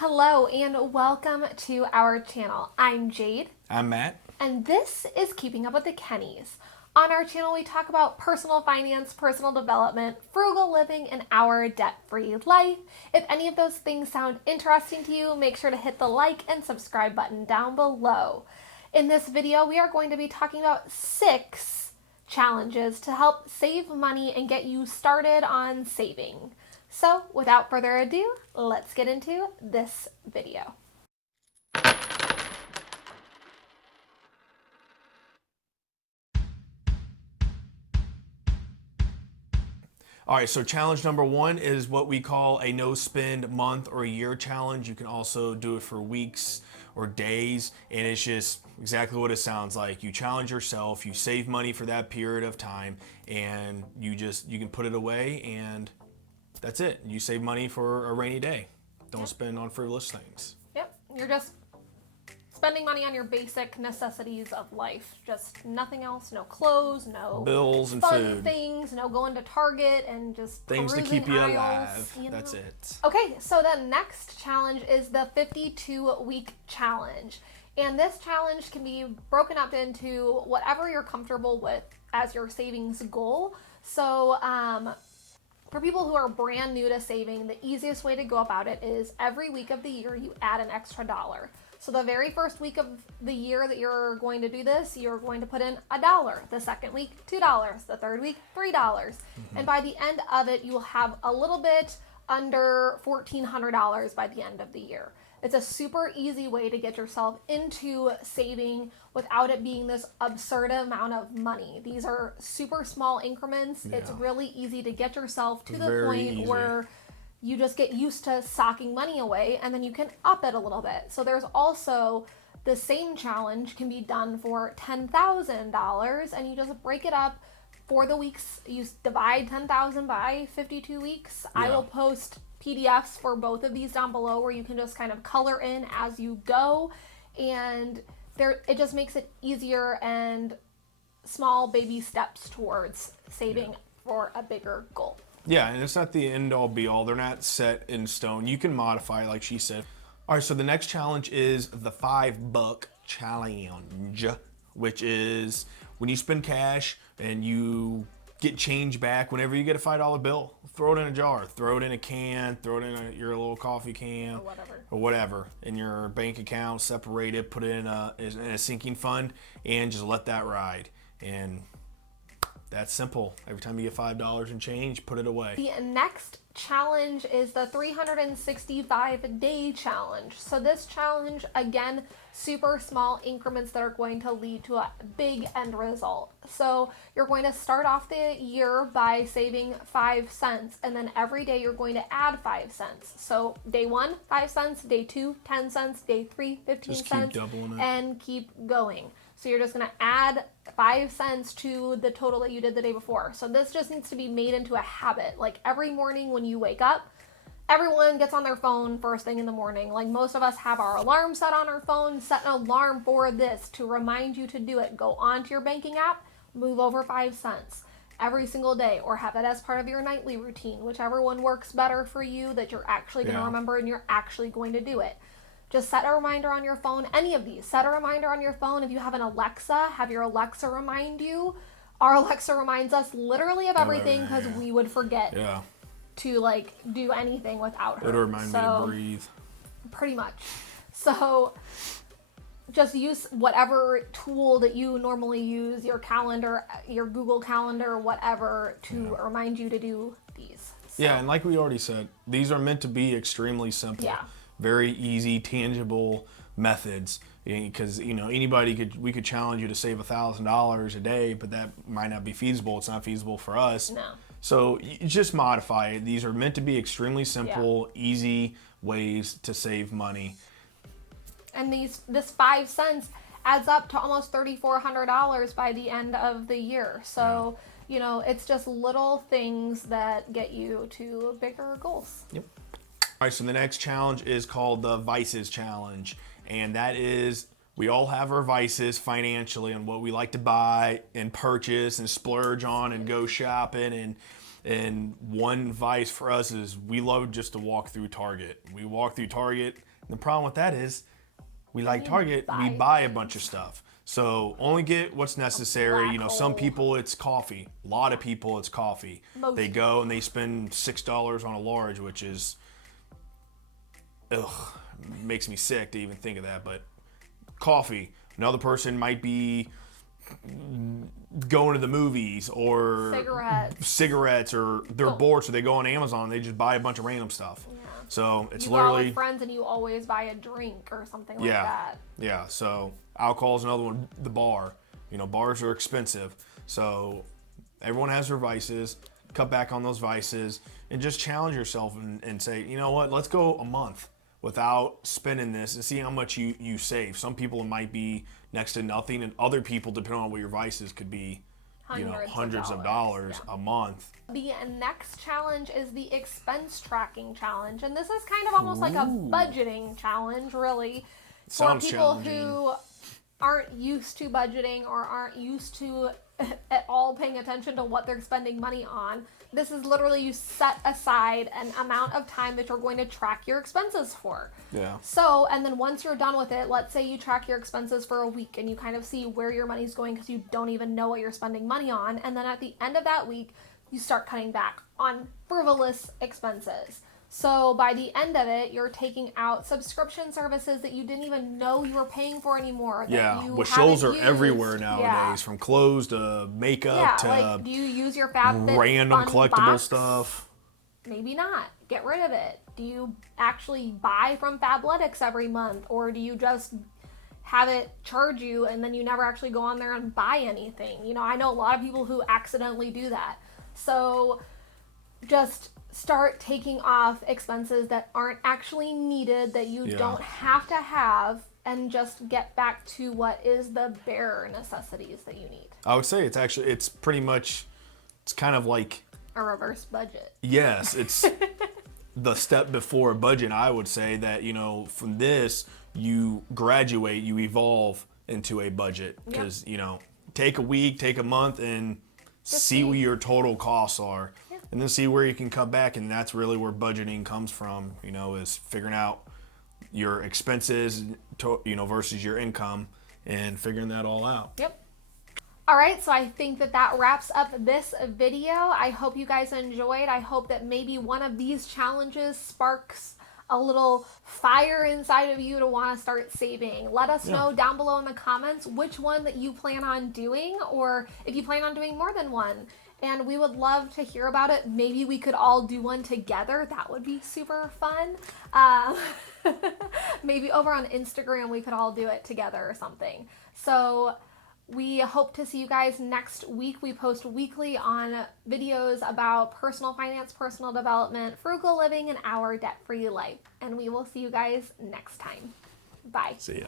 Hello and welcome to our channel. I'm Jade. I'm Matt. And this is Keeping Up with the Kennys. On our channel, we talk about personal finance, personal development, frugal living, and our debt-free life. If any of those things sound interesting to you, make sure to hit the like and subscribe button down below. In this video, we are going to be talking about 6 challenges to help save money and get you started on saving. So, without further ado, let's get into this video. All right, so challenge number 1 is what we call a no spend month or a year challenge. You can also do it for weeks or days, and it's just exactly what it sounds like. You challenge yourself, you save money for that period of time, and you can put it away, and that's it. You save money for a rainy day. Don't spend on frivolous things. Yep, you're just spending money on your basic necessities of life. Just nothing else, no clothes, no bills and fun food. things, no going to Target and just things to keep you alive. That's it. Okay, so the next challenge is the 52-week challenge. And this challenge can be broken up into whatever you're comfortable with as your savings goal. So, for people who are brand new to saving, the easiest way to go about it is every week of the year you add an extra $1. So the very first week of the year that you're going to do this, you're going to put in $1. The second week, $2. The third week, $3. And by the end of it, you will have a little bit under $1,400 by the end of the year. It's a super easy way to get yourself into saving without it being this absurd amount of money. These are super small increments. Yeah. It's really easy to get yourself to the point where you just get used to socking money away, and then you can up it a little bit. So there's also the same challenge can be done for $10,000, and you just break it up for the weeks. You divide 10,000 by 52 weeks. Yeah. I will post PDFs for both of these down below where you can just kind of color in as you go, and it just makes it easier and small baby steps towards saving for a bigger goal. Yeah, and it's not the end all be all. They're not set in stone. You can modify, like she said. All right, so the next challenge is the $5 challenge, which is when you spend cash and you get change back whenever you get a $5 bill. Throw it in a jar, throw it in a can, throw it in your little coffee can or whatever in your bank account, separate it, put it in a sinking fund, and just let that ride. And that's simple. Every time you get $5 and change, put it away. The next challenge is the 365-day challenge. So this challenge, again, super small increments that are going to lead to a big end result. So you're going to start off the year by saving 5 cents, and then every day you're going to add 5 cents. So day 1, 5 cents, day 2, 10 cents, day 3, 15 just cents, keep doubling it. And keep going. So you're just going to add 5 cents to the total that you did the day before. So this just needs to be made into a habit. Like every morning when you wake up, everyone gets on their phone first thing in the morning. Like most of us have our alarm set on our phone. Set an alarm for this to remind you to do it. Go onto your banking app, move over 5 cents every single day, or have it as part of your nightly routine, whichever one works better for you that you're actually going to remember and you're actually going to do it. Just set a reminder on your phone. Any of these, set a reminder on your phone. If you have an Alexa, have your Alexa remind you. Our Alexa reminds us literally of everything because we would forget to do anything without her. It'll remind me to breathe. Pretty much. So just use whatever tool that you normally use, your calendar, your Google Calendar, whatever, to remind you to do these. So. Yeah, and like we already said, these are meant to be extremely simple. Yeah. Very easy, tangible methods, because we could challenge you to save $1,000 a day, but that might not be feasible. It's not feasible for us. No. So you just modify it. These are meant to be extremely simple, easy ways to save money. And this 5 cents adds up to almost $3,400 by the end of the year. So it's just little things that get you to bigger goals. Yep. All right, so the next challenge is called the Vices Challenge, and that is we all have our vices financially and what we like to buy and purchase and splurge on and go shopping, And one vice for us is we love just to walk through Target. We walk through Target. And the problem with that is we like Target, we buy a bunch of stuff. So only get what's necessary. You know, some people it's coffee. A lot of people it's coffee. They go and they spend $6 on a large, which is, makes me sick to even think of that. But coffee. Another person might be going to the movies or cigarettes, or they're bored, so they go on Amazon and they just buy a bunch of random stuff. Yeah. So it's you literally go out with friends and you always buy a drink or something like that. Yeah. So alcohol is another one. The bar, you know, bars are expensive. So everyone has their vices. Cut back on those vices and just challenge yourself and say, you know what, let's go a month without spending this and see how much you save. Some people it might be next to nothing, and other people, depending on what your vices, could be hundreds of dollars a month. The next challenge is the expense tracking challenge, and this is kind of almost like a budgeting challenge, really, for people who aren't used to budgeting or aren't used to at all paying attention to what they're spending money on. This is literally you set aside an amount of time that you're going to track your expenses for. Yeah. So, and then once you're done with it, let's say you track your expenses for a week and you kind of see where your money's going because you don't even know what you're spending money on. And then at the end of that week, you start cutting back on frivolous expenses. So by the end of it, you're taking out subscription services that you didn't even know you were paying for anymore. Which those are everywhere nowadays, from clothes to makeup to like, do you use your FabFitFun random collectible box? Stuff. Maybe not. Get rid of it. Do you actually buy from Fabletics every month, or do you just have it charge you and then you never actually go on there and buy anything? You know, I know a lot of people who accidentally do that. So just start taking off expenses that aren't actually needed, that you don't have to have, and just get back to what is the bare necessities that you need. I would say it's pretty much, it's kind of like a reverse budget. Yes, it's the step before a budget. I would say that, you know, from this, you graduate, you evolve into a budget, because, you know, take a week, take a month, and see what your total costs are. And then see where you can cut back, and that's really where budgeting comes from, you know, is figuring out your expenses, you know, versus your income, and figuring that all out. Yep. All right, so I think that wraps up this video. I hope you guys enjoyed. I hope that maybe one of these challenges sparks a little fire inside of you to want to start saving. Let us know down below in the comments which one that you plan on doing, or if you plan on doing more than one. And we would love to hear about it. Maybe we could all do one together. That would be super fun. Maybe over on Instagram we could all do it together or something. So we hope to see you guys next week. We post weekly on videos about personal finance, personal development, frugal living, and our debt-free life. And we will see you guys next time. Bye. See ya.